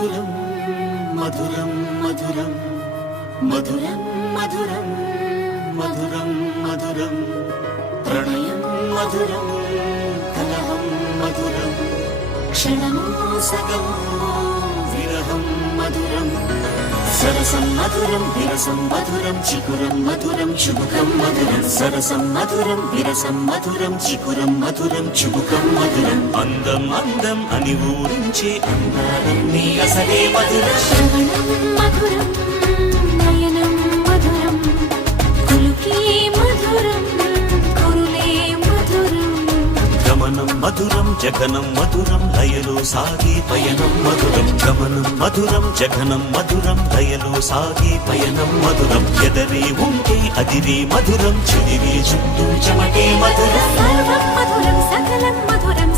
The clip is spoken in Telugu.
మధురం మధురం మధురం మధురం మధురం మధురం మధురం ప్రణయం మధురం కలహం మధురం క్షణమో సగమో విరహం మధురం సరసం మధురం విరసం మధురం చికురం మధురం చుబుకం మధురం సరసం మధురం విరసం మధురం చికురం మధురం చుబుకం మధురం అందం అందం అని ఊరించే అందాలన్నీ అసలే మధురం శ్రవణం మధురం నయనం మధురం కులుకే మధురం కురులే మధురం గమనం మధురం జగనం మధురం లయలో సాగి పయనం మధురం గమనం మధురం జగనం మధురం లయలో సాగి పయనం మధురం ఎదరి ఉంటే అదిరి మధురం చెదిరి చుట్టూ చెమటే మధురం సర్వం మధురం సకలం మధురం